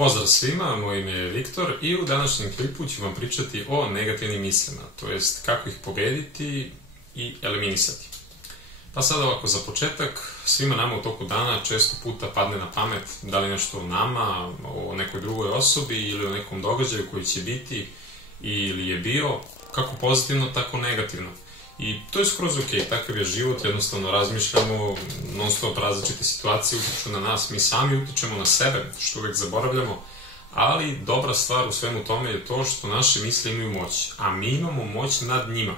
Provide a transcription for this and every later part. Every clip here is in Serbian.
Pozdrav svima, moje ime je Viktor i u današnjem klipu ću vam pričati o negativnim mislima, to jest kako ih pobediti i eliminisati. Pa sad ovako, za početak, svima nama u toku dana često puta padne na pamet da li nešto o nama, o nekoj drugoj osobi ili o nekom događaju koji će biti ili je bio, kako pozitivno, tako negativno. I to je skroz ok, takav je život, jednostavno razmišljamo, non stop različite situacije utiču na nas, mi sami utičemo na sebe, što uvek zaboravljamo, ali dobra stvar u svemu tome je to što naše misli imaju moć, a mi imamo moć nad njima.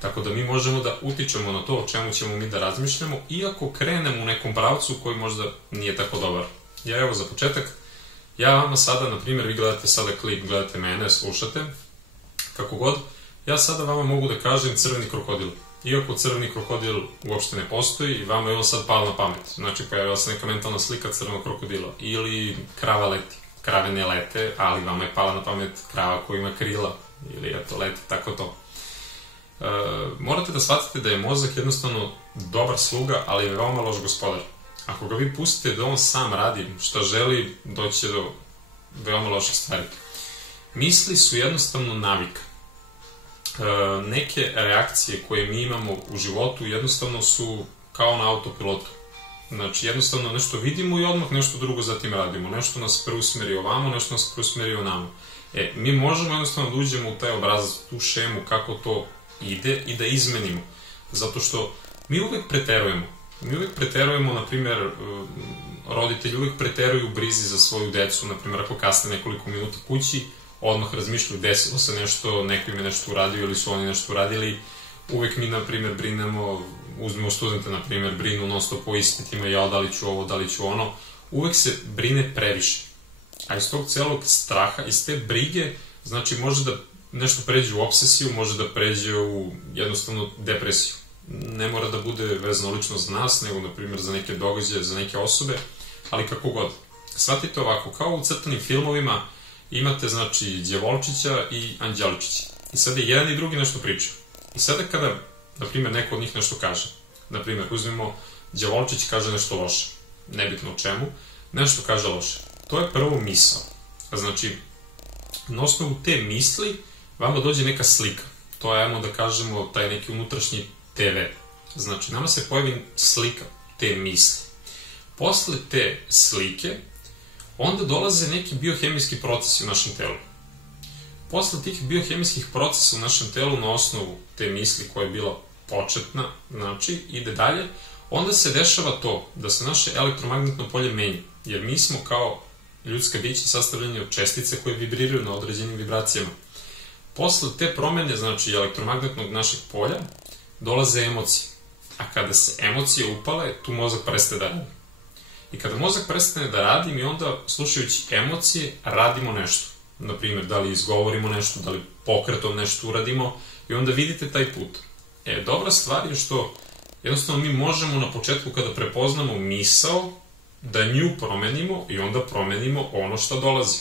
Tako da mi možemo da utičemo na to o čemu ćemo mi da razmišljamo, iako krenemo u nekom pravcu koji možda nije tako dobar. Evo za početak, ja vama sada, na primjer, vi gledate sada klip, gledate mene, slušate, kako god, ja sada vama mogu da kažem crveni krokodil. Iako crveni krokodil uopšte ne postoji, i vama je on sad palo na pamet. Znači, pojavila se neka mentalna slika crvenog krokodila. Ili krava leti. Krave ne lete, ali vama je pala na pamet krava koja ima krila. Ili eto, leti, tako to. Morate da shvatite da je mozak jednostavno dobar sluga, ali je veoma loš gospodar. Ako ga vi pustite da on sam radi šta želi, doći će do veoma loših stvari. Misli su jednostavno navika. Neke reakcije koje mi imamo u životu jednostavno su kao na autopilotu. Znači, jednostavno nešto vidimo i odmah nešto drugo zatim radimo. Nešto nas preusmeri ovamo, nešto nas preusmeri onamo. Mi možemo jednostavno da uđemo u taj obrazac, tu šemu kako to ide i da izmenimo. Zato što mi uvek preterujemo. Mi uvek preterujemo, na primjer, roditelji uvek preteruju u brizi za svoju decu. Na primjer, ako kasne nekoliko minuta kući, odmah razmišljaju, desilo se nešto, neko im je nešto uradio ili su oni nešto uradili. Uvek mi, na primjer, brinemo, uzmemo studente, na primjer, brinu non stop po ispitima, ja da li ću ovo, da li ću ono. Uvek se brine previše. A iz tog celog straha, iz te brige, znači može da nešto pređe u obsesiju, može da pređe u jednostavno depresiju. Ne mora da bude vezano lično za nas, nego, na primjer, za neke događaje, za neke osobe, ali kako god. Shvatite ovako, kao u crtanim filmovima, imate, znači, djevolčića i anđelčića. I sada jedan i drugi nešto pričaju. I sada kada, na primjer, neko od njih nešto kaže, na primjer, uzmemo, djevolčić kaže nešto loše, nebitno o čemu, nešto kaže loše. To je prvo misao. Znači, na osnovu te misli, vama dođe neka slika. To je, ajmo da kažemo, taj neki unutrašnji TV. Znači, nama se pojavi slika te misli. Posle te slike, onda dolaze neki biohemijski procesi u našem telu. Posle tih biohemijskih procesa u našem telu, na osnovu te misli koja je bila početna, znači, ide dalje, onda se dešava to da se naše elektromagnetno polje menja, jer mi smo kao ljudska bića sastavljeni od čestice koje vibriraju na određenim vibracijama. Posle te promene, znači, elektromagnetnog našeg polja, dolaze emocije. A kada se emocije upale, tu mozak prestaje da radi. I kada mozak prestane da radi, mi onda, slušajući emocije, radimo nešto. Naprimjer, da li izgovorimo nešto, da li pokretom nešto uradimo, i onda vidite taj put. Dobra stvar je što jednostavno mi možemo na početku, kada prepoznamo misao, da nju promenimo i onda promenimo ono što dolazi.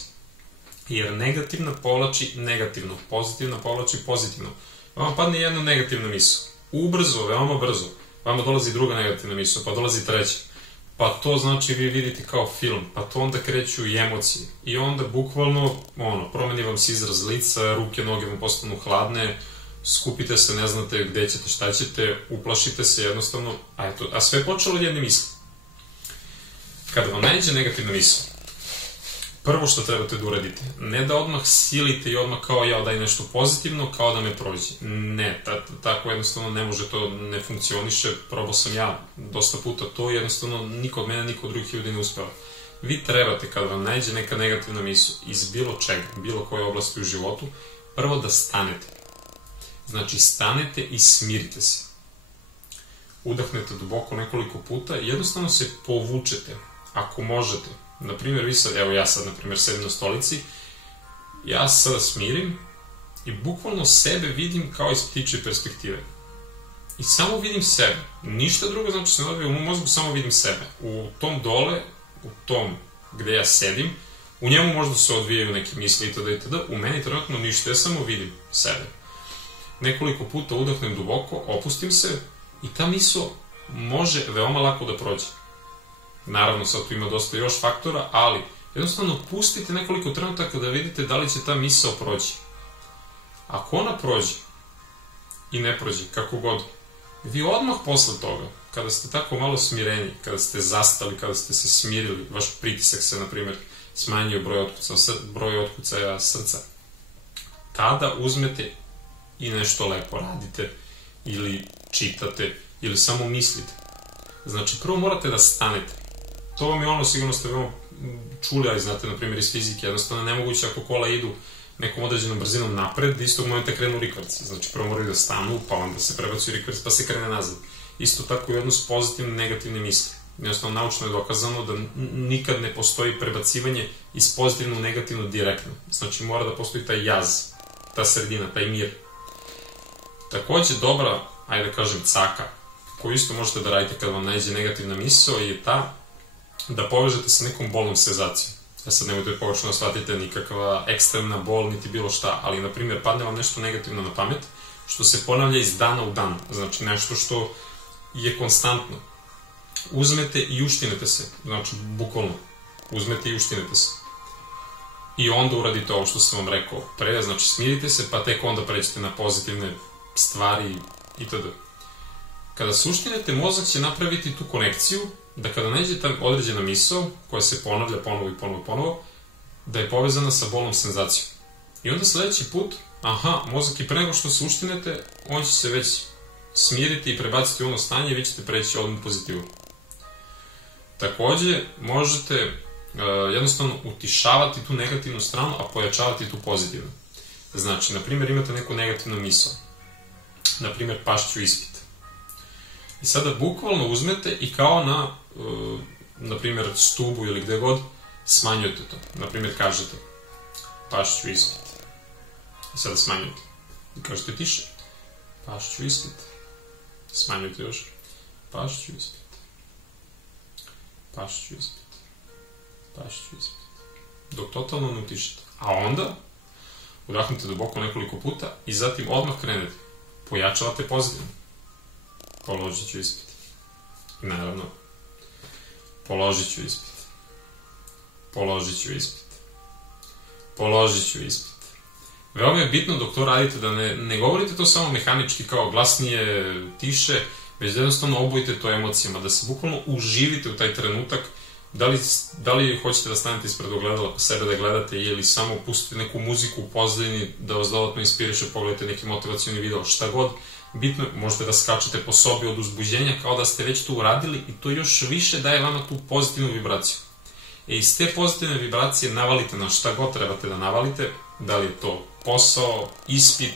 Jer negativna povlači negativno, pozitivna povlači pozitivno. Vama padne jedna negativna misao. Ubrzo, veoma brzo, vama dolazi druga negativna misao, pa dolazi treća. Pa to znači vi vidite kao film, pa to onda kreću i emocije. I onda bukvalno, promeni vam se izraz lica, ruke, noge vam postanu hladne, skupite se, ne znate gde ćete, šta ćete, uplašite se jednostavno, a sve je počelo od jedne misli. Kada vam naiđe negativna misla, prvo što trebate da uradite, ne da odmah silite i odmah kao ja daj nešto pozitivno, kao da me prođe. Ne, tako jednostavno ne može, to ne funkcioniše, probao sam ja dosta puta to, jednostavno niko od mene, niko od drugih ljudi ne uspeva. Vi trebate, kada vam naiđe neka negativna misla iz bilo čega, bilo koje oblasti u životu, prvo da stanete. Znači, stanete i smirite se. Udahnete duboko nekoliko puta i jednostavno se povučete, ako možete. Naprimjer, vi sad, evo ja sad, naprimjer, sedim na stolici, ja sada smirim i bukvalno sebe vidim kao iz ptičje perspektive. I samo vidim sebe. Ništa drugo, znači se ne odvija u mom mozgu, samo vidim sebe. U tom dole, u tom gde ja sedim, u njemu možda se odvijaju neke misli itd. U meni trenutno ništa, ja samo vidim sebe. Nekoliko puta udahnem duboko, opustim se i ta misao može veoma lako da prođe. Naravno, sad tu ima dosta još faktora, ali Jednostavno pustite nekoliko trenutaka da vidite da li će ta misao proći. Ako ona prođe i ne prođe, kako god, vi odmah posle toga, kada ste tako malo smireni, kada ste zastali, kada ste se smirili, vaš pritisak se, na primjer, smanjio broj otkucaja srca, tada uzmete i nešto lepo radite, ili čitate, ili samo mislite. Znači, prvo morate da stanete. To vam je ono, sigurno ste veoma čuli, ali znate, na primjer, iz fizike, jednostavno nemoguće ako kola idu nekom određenom brzinom napred, istog momenta krenu rikverc. Znači, prvo moraju da stanu, pa onda se prebacuju rikverc, pa se krene nazad. Isto tako i odnos pozitivne i negativne misli. Jednostavno, naučno je dokazano da nikad ne postoji prebacivanje iz pozitivno u negativno direktno. Znači, mora da postoji taj jaz, ta sredina, taj mir. Takođe, dobra, ajde da kažem, caka, koju isto možete da radite kad vam nađe negativna misao, je ta da povežete sa nekom bolnom senzacijom. Sad nemojte pogrešno da shvatite nikakva ekstremna bol, niti bilo šta, ali, na primjer, padne vam nešto negativno na pamet, što se ponavlja iz dana u dan, znači nešto što je konstantno. Uzmete i uštinete se, znači, bukvalno, uzmete i uštinete se. I onda uradite ovo što sam vam rekao pre, znači smirite se, pa tek onda pređete na pozitivne stvari itd. Kada se uštinete, mozak će napraviti tu konekciju, da kada nađe ta određena misao, koja se ponavlja ponovo, da je povezana sa bolnom senzacijom. I onda sledeći put, mozak i pre nego što se uštinete, on će se već smiriti i prebaciti u ono stanje i vi ćete preći odmah pozitivu. Takođe, možete jednostavno utišavati tu negativnu stranu, a pojačavati tu pozitivnu. Znači, na primjer, imate neku negativnu misao. Na primjer, pašću ispit. I sada bukvalno uzmete i kao na primjer, stubu ili gde god, smanjujete to. Na primjer, kažete pašću ispit. I sada smanjujete. I kažete tiše. Pašću ispit. Smanjujete još. Pašću ispit. Pašću ispit. Pašću ispit. Dok totalno ne utišete. A onda udahnete duboko nekoliko puta i zatim odmah krenete. Pojačavate pozitivno. Položit ću ispit. I naravno, položit ću ispit. Položit ću ispit. Položit ću ispit. Veoma je bitno dok to radite da ne govorite to samo mehanički kao glasnije, tiše, već da jednostavno obojite to emocijama, da se bukvalno uživite u taj trenutak, da li hoćete da stanete ispred ogledala pa sebe da gledate ili samo pustite neku muziku u pozadini da vas dodatno inspiriše, pogledajte neki motivacioni video, šta god, bitno, možete da skačete po sobi od uzbuđenja kao da ste već to uradili i to još više daje vama tu pozitivnu vibraciju. Iz te pozitivne vibracije navalite na šta god trebate da navalite, da li je to posao, ispit,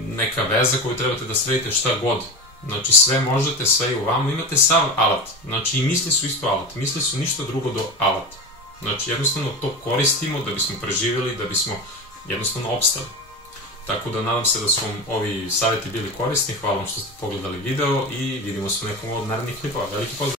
neka veza koju trebate da sredite, šta god. Znači sve možete, sve je u vama, imate sav alat. Znači i misli su isto alat, misli su ništa drugo do alat. Znači jednostavno to koristimo da bismo preživjeli, da bismo jednostavno opstali. Tako da nadam se da su vam ovi savjeti bili korisni, hvala vam što ste pogledali video i vidimo se u nekom od narednih klipova. Veliki pozdrav!